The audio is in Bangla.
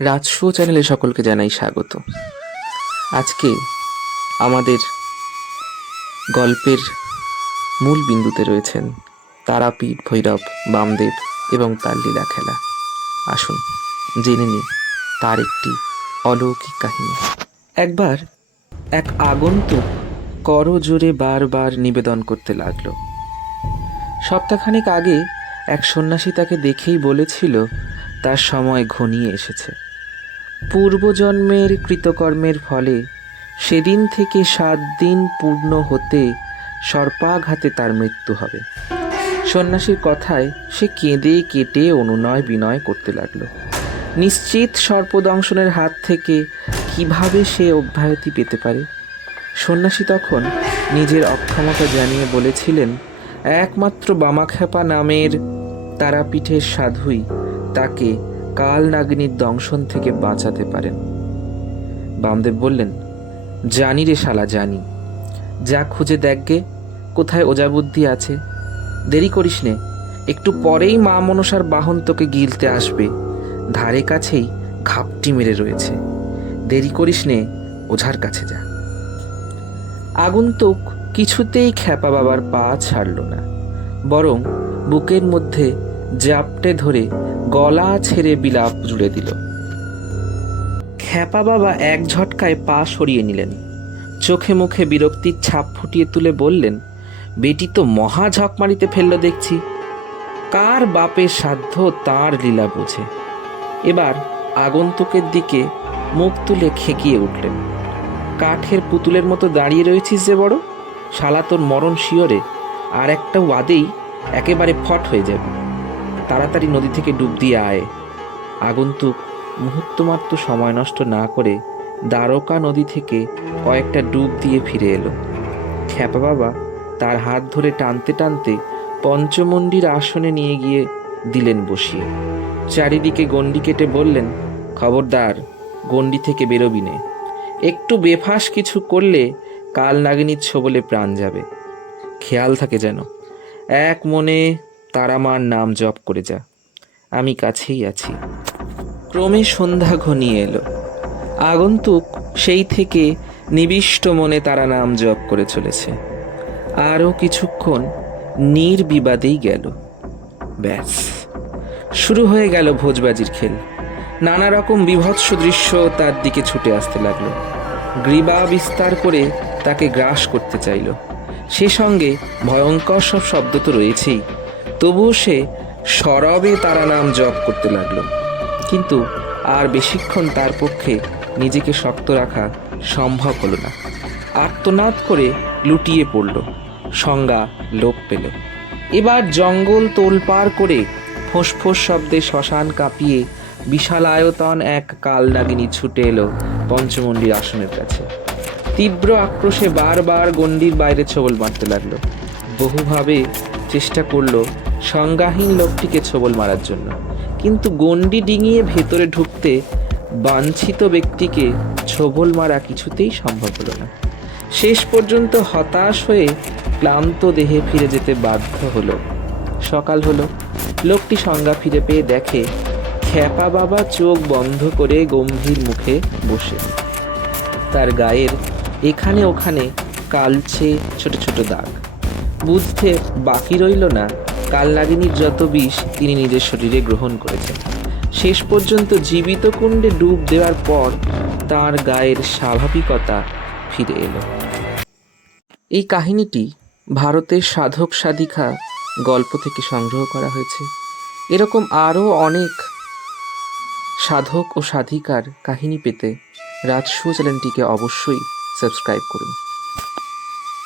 রাজশো চ্যানেলে সকলকে জানাই স্বাগত। আজকে আমাদের গল্পের মূল বিন্দুতে রয়েছেন তারাপীঠ ভৈরব, বামদেব এবং তার লীলা খেলা। আসুন, জেনে নিই তার একটি অলৌকিক কাহিনী। একবার এক আগন্তুক করজোরে বারবার নিবেদন করতে লাগল। সপ্তাহখানেক আগে এক সন্ন্যাসী তাকে দেখেই বলেছিল, তার সময় ঘনিয়ে এসেছে। পূর্বজন্মের কৃতকর্মের ফলে সেদিন থেকে সাত দিন পূর্ণ হতে সর্পাঘাতে তার মৃত্যু হবে। সন্ন্যাসীর কথায় সে কেঁদে কেটে অনুনয় বিনয় করতে লাগল। নিশ্চিত সর্পদংশনের হাত থেকে কীভাবে সে অব্যাহতি পেতে পারে? সন্ন্যাসী তখন নিজের অক্ষমতা জানিয়ে বলেছিলেন, একমাত্র বামাখ্যাপা নামের তারাপীঠের সাধুই তাকে কাল নাগিনীর দংশন থেকে বাঁচাতে পারেন। বামদেব বললেন, জানি রে শালা, জানি। যা খুঁজে দেখগে কোথায় ওজাবুদ্ধি আছে? দেরি করিস নে। একটু পরেই মা মনসার বাহন তোকে গিলতে আসবে। ধারে কাছেই ঘাপটি মেরে রয়েছে। দেরি করিস নে, ওঝার কাছে যা। আগন্তুক কিছুতেই খ্যাপা বাবার পা ছাড়ল না, বরং বুকের মধ্যে জাপটে ধরে গলা ছেড়ে বিলাপ জুড়ে দিল। খ্যাপা বাবা এক ঝটকায় পা সরিয়ে নিলেন। চোখে মুখে বিরক্তির ছাপ ফুটিয়ে তুলে বললেন, বেটি তো মহা ঝক মারিতে ফেলল দেখছি। কার বাপের সাধ্য তার লীলা বোঝে? এবার আগন্তুকের দিকে মুখ তুলে খেকিয়ে উঠলেন। কাঠের পুতুলের মতো দাঁড়িয়ে রয়েছিস যে বড়? শালা তোর মরণ শিওরে, আর একটা ওয়াদেই একেবারে ফট হয়ে যাবে। তাড়াতাড়ি নদী থেকে ডুব দিয়ে আয়। আগন্তুক মুহূর্তমাত্র সময় নষ্ট না করে দ্বারকা নদী থেকে কয়েকটা ডুব দিয়ে ফিরে এলো। খ্যাপা বাবা তার হাত ধরে টানতে টানতে পঞ্চমন্ডির আসনে নিয়ে গিয়ে দিলেন বসিয়ে। চারিদিকে গণ্ডি কেটে বললেন, খবরদার, গণ্ডি থেকে বেরোবি নে। একটু বেফাস কিছু করলে কাল নাগিনীর ছোবলে প্রাণ যাবে। খেয়াল থাকে যেন, এক মনে তারামার নাম জপ করে যা। আমি কাছেই আছি। ক্রমে সন্ধ্যা ঘনিয়ে এলো। আগন্তুক সেই থেকে নিবিষ্ট মনে তারা নাম জপ করে চলেছে। আরও কিছুক্ষণ নির্বিবাদেই গেল। ব্যাস, শুরু হয়ে গেল ভোজবাজির খেল। নানা রকম বিভৎস দৃশ্য তার দিকে ছুটে আসতে লাগল। গ্রীবা বিস্তার করে তাকে গ্রাস করতে চাইল। সে সঙ্গে ভয়ঙ্কর সব শব্দ তো রয়েছেই। তবুও সে সরবে তারা নাম জপ করতে লাগল। কিন্তু আর বেশিক্ষণ তার পক্ষে নিজেকে শক্ত রাখা সম্ভব হলো না। আর্তনাদ করে লুটিয়ে পড়ল, সংজ্ঞা লোপ পেল। এবার জঙ্গল তোলপাড় করে ফোঁস শব্দে শ্মশান কাঁপিয়ে বিশাল আয়তন এক কাল নাগিনী ছুটে এলো পঞ্চমন্ডির আসনের কাছে। তীব্র আক্রোশে বারবার গণ্ডির বাইরে ছবল মারতে লাগল। বহুভাবে চেষ্টা করল সংজ্ঞাহীন লোকটিকে ছবল মারার জন্য। কিন্তু গণ্ডি ডিঙিয়ে ভেতরে ঢুকতে বাঞ্ছিত ব্যক্তিকে ছবল মারা কিছুতেই সম্ভব হলো না। শেষ পর্যন্ত হতাশ হয়ে ক্লান্ত দেহে ফিরে যেতে বাধ্য হলো। সকাল হলো। লোকটি সংজ্ঞা ফিরে পেয়ে দেখে খ্যাপা বাবা চোখ বন্ধ করে গম্ভীর মুখে বসে। তার গায়ের এখানে ওখানে কালছে ছোট ছোট দাগ। বুঝতে বাকি রইল না কাল নাগিনীর যত বিষ তিনি নিজের শরীরে গ্রহণ করেছেন। শেষ পর্যন্ত জীবিত কুণ্ডে ডুব দেওয়ার পর তার গায়ের স্বাভাবিকতা ফিরে এলো। এই কাহিনীটি ভারতের সাধক সাধিকা গল্প থেকে সংগ্রহ করা হয়েছে। এরকম আরও অনেক সাধক ও সাধিকার কাহিনী পেতে রাজশো চ্যানেলটিকে অবশ্যই সাবস্ক্রাইব করুন।